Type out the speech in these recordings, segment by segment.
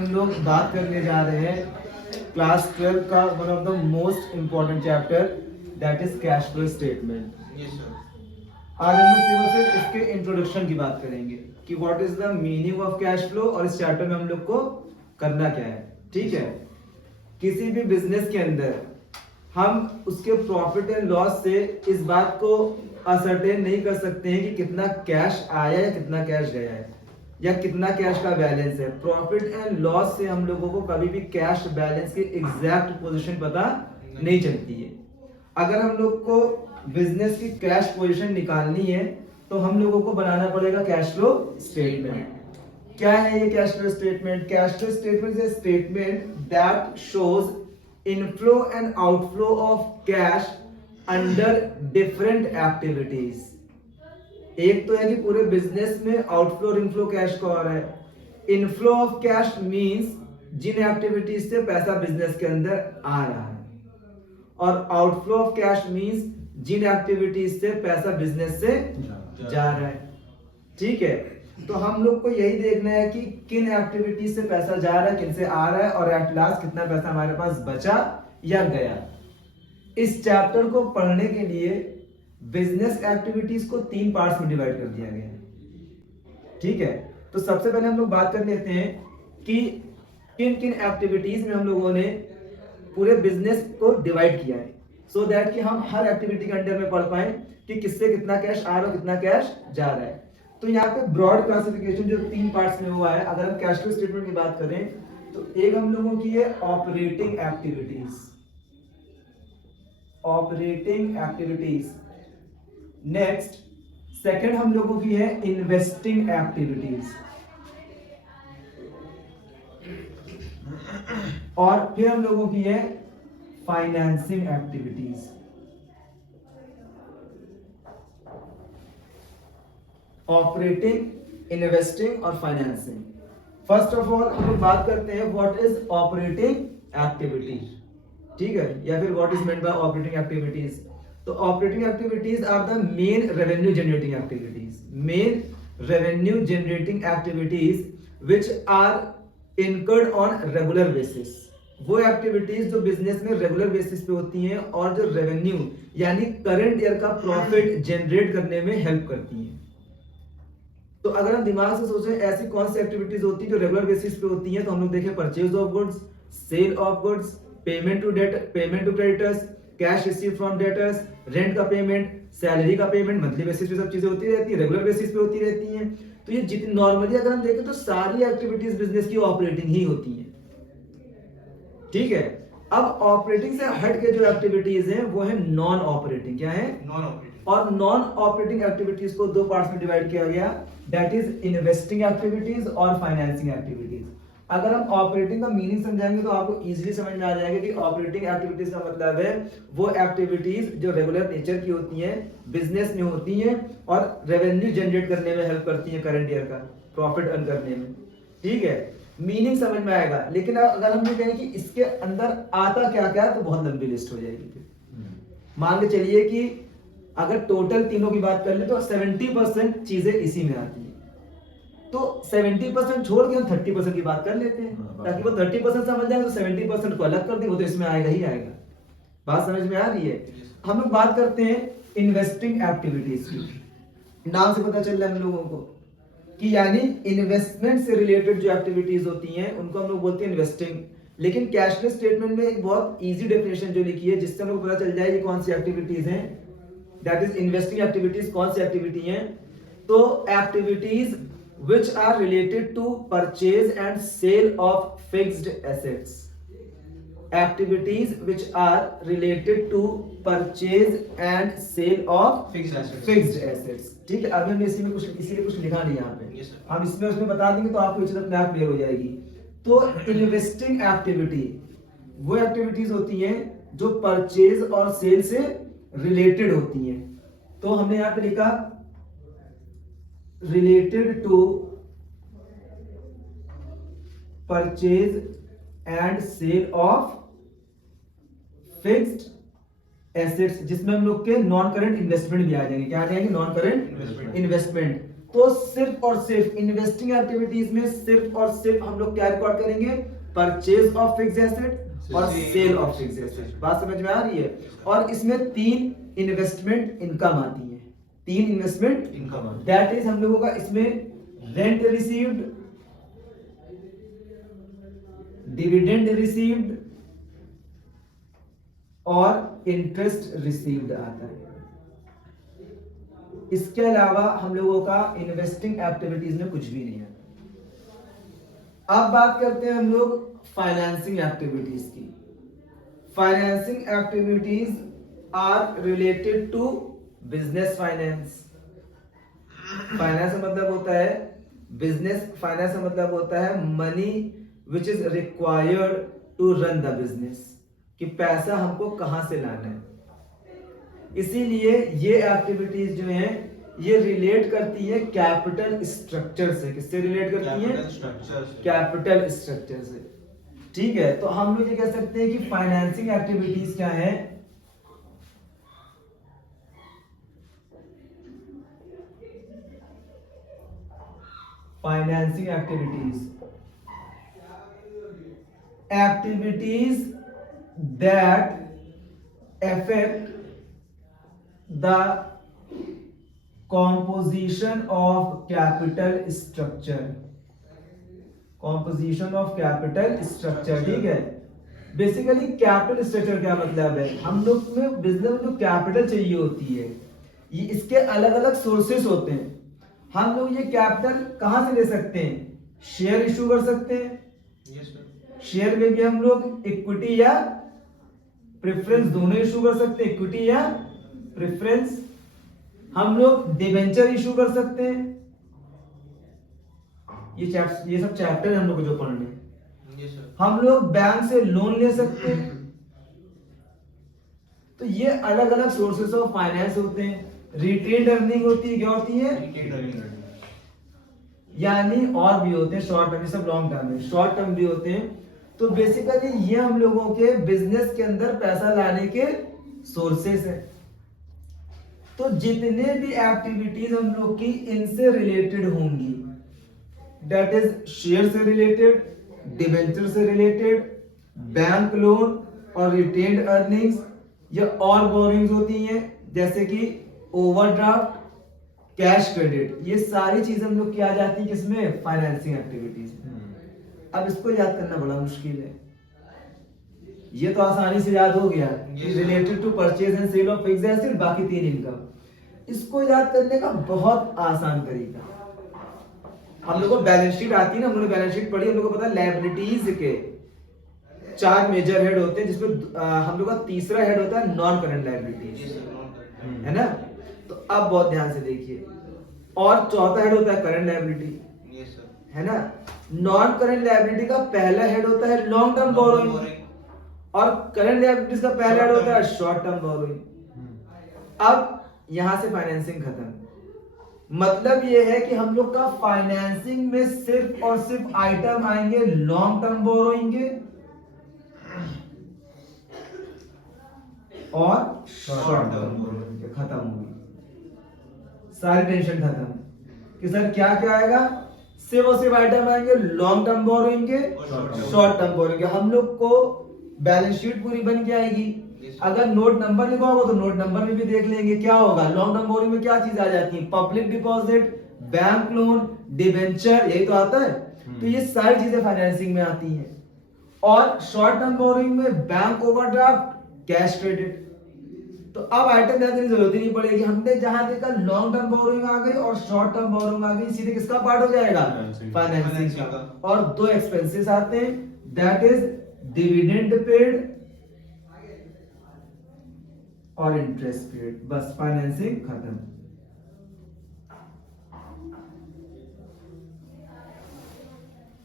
हम लोग बात करने जा रहे हैं क्लास 12 का one of the most important chapter, that is cash flow statement. आज हम लोग सिर्फ इसके इंट्रोडक्शन की बात करेंगे कि what is the meaning of cash flow और इस चैप्टर में हम लोग को करना क्या है। ठीक है, किसी भी बिजनेस के अंदर हम उसके प्रॉफिट एंड लॉस से इस बात को असर्टेन नहीं कर सकते हैं कि कितना कैश आया या कितना कैश गया है या कितना कैश का बैलेंस है। प्रॉफिट एंड लॉस से हम लोगों को कभी भी कैश बैलेंस की एग्जैक्ट पोजीशन पता नहीं चलती है। अगर हम लोग को बिजनेस की कैश पोजीशन निकालनी है तो हम लोगों को बनाना पड़ेगा कैश फ्लो स्टेटमेंट। क्या है ये cash flow statement? Cash flow statement is a statement that shows inflow and outflow of cash under different activities. एक तो है कि पूरे बिजनेस में आउटफ्लो और इनफ्लो कैश का हो रहा है। इनफ्लो ऑफ कैश मींस जिन एक्टिविटीज से पैसा बिजनेस के अंदर आ रहा है, और आउटफ्लो ऑफ कैश मींस जिन एक्टिविटीज से पैसा बिजनेस से जा रहा है। ठीक है, तो हम लोग को यही देखना है कि किन एक्टिविटीज से पैसा जा रहा है, किन से आ रहा है, और एट लास्ट कितना पैसा हमारे पास बचा या गया। इस चैप्टर को पढ़ने के लिए बिजनेस एक्टिविटीज को 3 पार्ट्स में डिवाइड कर दिया गया है। ठीक है, तो सबसे पहले हम लोग बात कर लेते हैं कि किन किन एक्टिविटीज में हम लोगों ने पूरे बिजनेस को डिवाइड किया है, सो दैट कि हम हर एक्टिविटी के अंडर में पढ़ पाए कि किससे कितना कैश आ रहा है, कितना कैश जा रहा है। तो यहाँ पे ब्रॉड क्लासिफिकेशन जो 3 पार्ट्स में हुआ है, अगर हम कैश फ्लो स्टेटमेंट की बात करें तो एक हम लोगों की है operating activities. Operating activities. Next, second हम लोगों की है इन्वेस्टिंग एक्टिविटीज, और फिर हम लोगों की है फाइनेंसिंग एक्टिविटीज। ऑपरेटिंग, इन्वेस्टिंग और फाइनेंसिंग। फर्स्ट ऑफ ऑल हम लोग बात करते हैं व्हाट इज ऑपरेटिंग एक्टिविटीज। ठीक है, या फिर what is meant by operating activities. तो operating activities are the main revenue generating activities. Main revenue generating activities which are incurred on regular basis. वो एक्टिविटीज जो बिजनेस में रेगुलर बेसिस पे होती हैं और जो रेवेन्यू यानी करंट ईयर का प्रॉफिट जनरेट करने में हेल्प करती हैं। तो अगर हम दिमाग से सोचें ऐसी कौन सी एक्टिविटीज होती है जो रेगुलर बेसिस पे होती हैं, तो हम लोग देखें purchase of goods, sale of goods, payment to creditors, cash receive from debtors, rent का पेमेंट, सैलरी का पेमेंट, मंथली बेसिस पे सब चीजें होती रहती है, रेगुलर बेसिस पे होती रहती हैं। तो ये जितनी नॉर्मली अगर हम देखें तो सारी एक्टिविटीज बिजनेस की ऑपरेटिंग ही होती हैं। ठीक है, अब ऑपरेटिंग से हट के जो एक्टिविटीज हैं वो है नॉन ऑपरेटिंग। क्या है? Non operating. और नॉन ऑपरेटिंग एक्टिविटीज को 2 पार्ट्स में डिवाइड किया गया, दैट इज इन्वेस्टिंग एक्टिविटीज और फाइनेंसिंग एक्टिविटीज। अगर हम ऑपरेटिंग का मीनिंग समझाएंगे तो आपको इजीली समझ में आ जाएगा कि ऑपरेटिंग एक्टिविटीज का मतलब है वो एक्टिविटीज जो रेगुलर नेचर की होती हैं, बिजनेस में होती हैं और रेवेन्यू जनरेट करने में हेल्प करती हैं, करंट ईयर का प्रॉफिट अर्न करने में। ठीक है, मीनिंग समझ में आएगा। लेकिन अगर हम ये कहें कि इसके अंदर आता क्या क्या है तो बहुत लंबी लिस्ट हो जाएगी। मान के चलिए कि अगर टोटल तीनों की बात कर ले तो 70% चीजें इसी में आती हैं, तो 70% छोड़ के हम 30% की बात कर लेते हैं, ताकि वो 30% समझ जाए तो 70% को अलग कर दें, वो तो इसमें आएगा ही आएगा। बात समझ में आ रही है? हम लोग बात करते हैं इन्वेस्टिंग एक्टिविटीज की। नाम से पता चल रहा है हम लोगों को कि यानी इन्वेस्टमेंट से रिलेटेड जो एक्टिविटीज होती हैं उनको हम लोग बोलते हैं इन्वेस्टिंग। लेकिन कैश फ्लो स्टेटमेंट में एक बहुत इजी डेफिनेशन जो लिखी है जिससे हम लोग पता चल जाए कि कौन सी एक्टिविटीज हैं, दैट इज इन्वेस्टिंग एक्टिविटीज। कौन सी एक्टिविटी हैं? तो activities which are related to purchase and sale of fixed assets. Activities which are related to purchase and sale of fixed assets. ठीक है, अभी हमने इसीलिए कुछ लिखा नहीं यहाँ पे। हम इसमें उसमें बता देंगे तो आपको ये अपने आप क्लियर हो जाएगी। तो इन्वेस्टिंग एक्टिविटी वो एक्टिविटीज होती हैं जो परचेज और सेल से रिलेटेड होती हैं। तो हमने यहाँ पे लिखा related to purchase and sale of fixed assets, जिसमें हम लोग के नॉन करंट इन्वेस्टमेंट भी आ जाएंगे। क्या आ जाएंगे? Non current investment. तो सिर्फ और सिर्फ इन्वेस्टिंग एक्टिविटीज में सिर्फ और सिर्फ हम लोग क्या रिकॉर्ड करेंगे, परचेज ऑफ फिक्स एसेट और सेल ऑफ फिक्स एसेट। बात समझ में आ रही है? और इसमें 3 इन्वेस्टमेंट इनकम आती है, 3 इन्वेस्टमेंट इनकम, दैट इज हम लोगों का इसमें रेंट रिसीव्ड, डिविडेंड रिसीव्ड और इंटरेस्ट रिसीव्ड आता है। इसके अलावा हम लोगों का इन्वेस्टिंग एक्टिविटीज में कुछ भी नहीं है। अब बात करते हैं हम लोग फाइनेंसिंग एक्टिविटीज की। Financing activities are related to business finance. Finance का मतलब होता है बिजनेस, फाइनेंस का मतलब होता है money which is required to run the business, कि पैसा हमको कहां से लाना है। इसीलिए ये एक्टिविटीज जो हैं ये रिलेट करती है कैपिटल स्ट्रक्चर से। किससे रिलेट करती है? कैपिटल स्ट्रक्चर से। ठीक है, तो हम लोग ये कह सकते हैं कि फाइनेंसिंग एक्टिविटीज क्या है? Financing activities that affect the composition of capital structure। composition of capital structure, ठीक है। बेसिकली कैपिटल स्ट्रक्चर क्या मतलब है? हम लोग में बिजनेस में जो कैपिटल चाहिए होती है, ये इसके अलग अलग सोर्सेस होते हैं। हम लोग ये कैपिटल कहां से ले सकते हैं? शेयर इशू कर सकते हैं। शेयर में भी हम लोग इक्विटी या प्रेफरेंस दोनों इशू कर सकते हैं, इक्विटी या प्रेफरेंस। हम लोग डिबेंचर इशू कर सकते हैं। ये सब चैप्टर हम लोग को जो पढ़ने हैं। हम लोग बैंक से लोन ले सकते हैं। तो ये अलग अलग सोर्सेस ऑफ फाइनेंस होते हैं। रिटेन्ड अर्निंग होती है, क्या होती है? रिटेन्ड अर्निंग, यानी और भी होते हैं शॉर्ट टर्म, सब लॉन्ग टर्म है, शॉर्ट टर्म भी होते हैं। तो बेसिकली ये हम लोगों के बिजनेस के अंदर पैसा लाने के सोर्सेस है। तो जितने भी एक्टिविटीज हम लोग की इनसे रिलेटेड होंगी, दैट इज शेयर से रिलेटेड, डिबेंचर से रिलेटेड, बैंक लोन और रिटेन्ड अर्निंग्स, या और बोरिंग्स होती हैं जैसे कि ओवरड्राफ्ट, कैश क्रेडिट, ये सारी चीजें हम लोग की आ जाती है किसमें? Financing activities. अब इसको याद करना बड़ा मुश्किल है। ये तो आसानी से याद हो गया, related to purchase and sale of fixed asset, बाकी 3 इनकम। इसको याद करने का बहुत आसान तरीका, हम लोग को बैलेंस शीट आती है ना, हम लोग बैलेंस शीट पढ़ी, हम लोग को पता है लायबिलिटीज के 4 मेजर हेड होते हैं, जिसमें हम लोग का तीसरा हेड होता है नॉन करंट लायबिलिटीज, है ना। तो अब बहुत ध्यान से देखिए, और चौथा हेड होता है करंट लायबिलिटी, है ना। नॉन करंट लायबिलिटी का पहला हेड होता है लॉन्ग टर्म बोरोइंग, और करंट लायबिलिटीज का पहला हेड होता है शॉर्ट टर्म बोरोइंग। अब यहां से फाइनेंसिंग खत्म। मतलब ये है कि हम लोग का फाइनेंसिंग में सिर्फ और सिर्फ आइटम आएंगे लॉन्ग टर्म बोरोइंग के और शॉर्ट टर्म बोरोइंग के। खत्म हो गई सारी टेंशन खत्म कि सर क्या क्या आएगा? सिर्फ और सिर्फ आइटम आएंगे लॉन्ग टर्म बोरोइंग के, शॉर्ट टर्म बोरोइंग के। हम लोग को बैलेंस शीट पूरी बन के आएगी। अगर नोट नंबर लिखा होगा तो नोट नंबर में भी देख लेंगे क्या होगा। लॉन्ग टर्म बोरोइंग में क्या चीज आ जाती है? Public deposit, bank loan, debenture, यही तो आता है। तो ये सारी चीजें फाइनेंसिंग में आती हैं। और शॉर्ट टर्म बोरोइंग में बैंक ओवरड्राफ्ट, कैश क्रेडिट। तो अब आइटम देखने की जरूरत ही नहीं पड़ेगी। हमने जहां देखा लॉन्ग टर्म बोरोइंग आ गई और शॉर्ट टर्म बोरोइंग आ गई, सीधे किसका पार्ट हो जाएगा? फाइनेंसिंग का। और 2 एक्सपेंसेस आते हैं, दैट इज डिविडेंड पेड और इंटरेस्ट पेड। बस फाइनेंसिंग खत्म।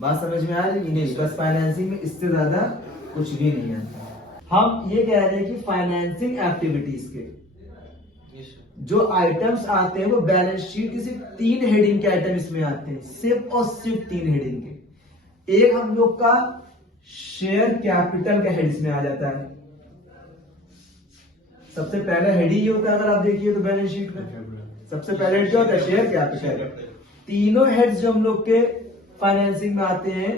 बात समझ में आ रही है? नहीं, बस फाइनेंसिंग में इससे ज्यादा कुछ भी नहीं आता। हम ये कह रहे हैं कि फाइनेंसिंग एक्टिविटीज के जो आइटम्स आते हैं वो बैलेंस शीट की सिर्फ 3 हेडिंग के आइटम इसमें आते हैं, सिर्फ और सिर्फ 3 हेडिंग के। एक हम लोग का शेयर कैपिटल का हेड इसमें आ जाता है। सबसे पहला हेड ही होता है, अगर आप देखिए तो बैलेंस शीट में सबसे पहले हेड क्या होता है? Share capital. तीनों हेड्स जो हम लोग के फाइनेंसिंग में आते हैं,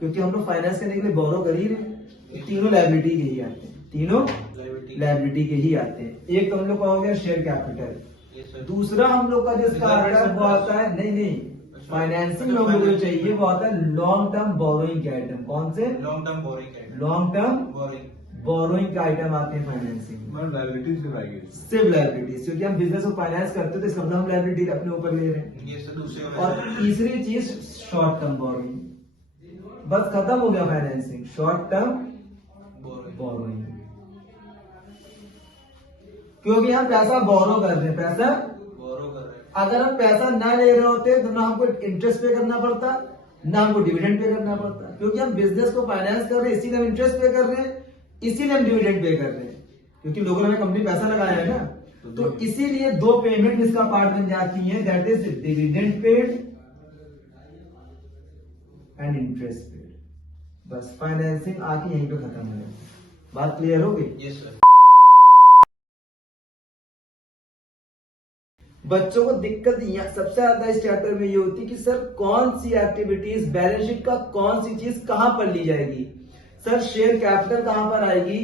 क्योंकि हम लोग फाइनेंस करने के लिए बोरो कर ही रहे हैं, तीनों लायबिलिटी के ही आते हैं, तीनों लायबिलिटी के ही आते हैं। एक तो हम लोग का हो गया शेयर कैपिटल, दूसरा हम लोग का जिसका आता है वो आता है नहीं फाइनेंसिंग में हम लोग जो चाहिए वो आता है लॉन्ग टर्म बोरोइंग के आइटम। कौन से? लॉन्ग टर्म बोरोइंग का आइटम आते हैं फाइनेंसिंग में। सिर्फ लायबिलिटीज, क्योंकि हम बिजनेस को फाइनेंस करते हैं तो इसका मतलब हम लायबिलिटी अपने ऊपर ले रहे हैं। और तीसरी चीज शॉर्ट टर्म बोरोइंग, बस खत्म हो गया फाइनेंसिंग, शॉर्ट टर्म बोरोइंग। क्योंकि हम पैसा बोरो कर रहे हैं, पैसा अगर हम पैसा ना ले रहे होते तो ना हमको इंटरेस्ट पे करना पड़ता, ना हमको डिविडेंड पे करना पड़ता। क्योंकि हम बिजनेस को फाइनेंस कर रहे हैं, इसीलिए हम इंटरेस्ट पे कर रहे हैं, इसीलिए हम डिविडेंड पे कर रहे हैं, क्योंकि लोगों ने हमें कंपनी पैसा लगाया है ना। तो इसीलिए दो पेमेंट इसका पार्ट बन जाती है, that is dividend paid and interest paid. बस फाइनेंसिंग आके यहीं पे खत्म हो गई। बात क्लियर हो गई? Yes sir. बच्चों को दिक्कत सबसे ज्यादा इस चैप्टर में ये होती है कि सर कौन सी एक्टिविटीज, बैलेंस शीट का कौन सी चीज कहां पर ली जाएगी, सर शेयर कैपिटल कहां पर आएगी,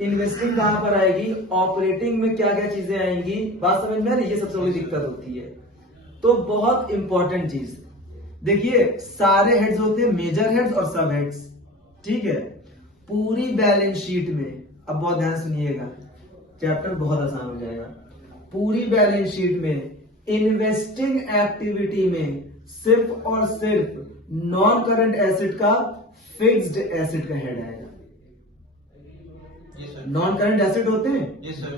इन्वेस्टिंग कहां पर आएगी, ऑपरेटिंग में क्या क्या चीजें आएंगी। बात समझ में आ रही है? ये सबसे बड़ी दिक्कत होती है। तो बहुत इंपॉर्टेंट चीज देखिए, सारे हेड्स होते हैं मेजर हेड्स और सब हेड्स, ठीक है। पूरी बैलेंस शीट में, अब बहुत ध्यान सुनिएगा, चैप्टर बहुत आसान हो जाएगा। पूरी बैलेंस शीट में इन्वेस्टिंग एक्टिविटी में सिर्फ और सिर्फ नॉन करंट एसेट का फिक्स्ड एसेट का हेड आएगा। नॉन करंट एसेट होते हैं,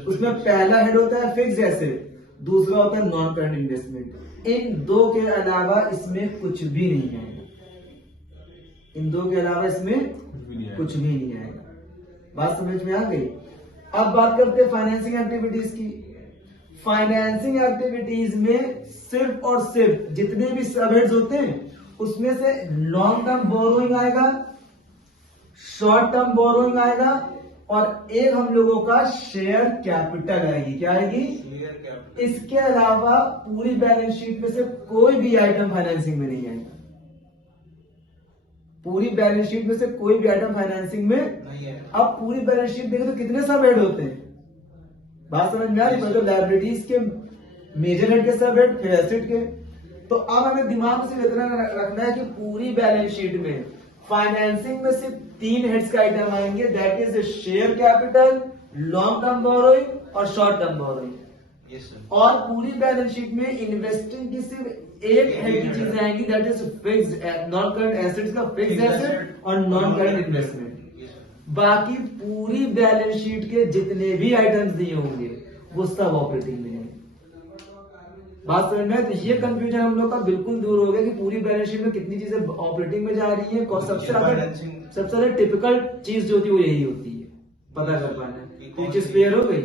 उसमें पहला हेड होता है फिक्स्ड एसेट, दूसरा होता है नॉन करंट इन्वेस्टमेंट। इन दो के अलावा इसमें कुछ भी नहीं आएगा, इन दो के अलावा इसमें कुछ भी नहीं आएगा। बात समझ में आ गई? अब बात करते हैं फाइनेंसिंग एक्टिविटीज की। फाइनेंसिंग एक्टिविटीज में सिर्फ और सिर्फ जितने भी सब हेड्स होते हैं उसमें से लॉन्ग टर्म बोरोइंग आएगा, शॉर्ट टर्म बोरोइंग आएगा, और एक हम लोगों का शेयर कैपिटल आएगी। क्या आएगी? Share capital. इसके अलावा पूरी बैलेंस शीट में से कोई भी आइटम फाइनेंसिंग में नहीं आएगा। पूरी बैलेंस शीट में से कोई भी आइटम फाइनेंसिंग में नहीं है। अब पूरी बैलेंस शीट देखें तो कितने सब हेड होते हैं? बात समझ में आ रही है? तो लायबिलिटीज के मेजर हेड के सब हेड, फिर एसेट के। तो अब हमें दिमाग में सिर्फ इतना रखना है कि पूरी बैलेंस शीट में फाइनेंसिंग में सिर्फ 3 हेड्स का आइटम आएंगे, that is share capital, long term borrowing और शॉर्ट टर्म बोरोइंग। और पूरी बैलेंस शीट में इन्वेस्टिंग की सिर्फ एक हेड की चीजें आएंगी, that is fixed non current assets का फिक्स्ड एसेट और नॉन करंट इन्वेस्टमेंट। बाकी पूरी बैलेंस शीट के जितने भी आइटम्स दिए होंगे वो सब ऑपरेटिंग में है। बात समझ में? तो ये कंफ्यूजन हम लोग का बिल्कुल दूर हो गया कि पूरी बैलेंस शीट में कितनी चीजें ऑपरेटिंग में जा रही है। और सबसे ज्यादा टिपिकल चीज जो होती है वो यही होती है, पता कर पाना। तो ये चीज क्लियर हो गई?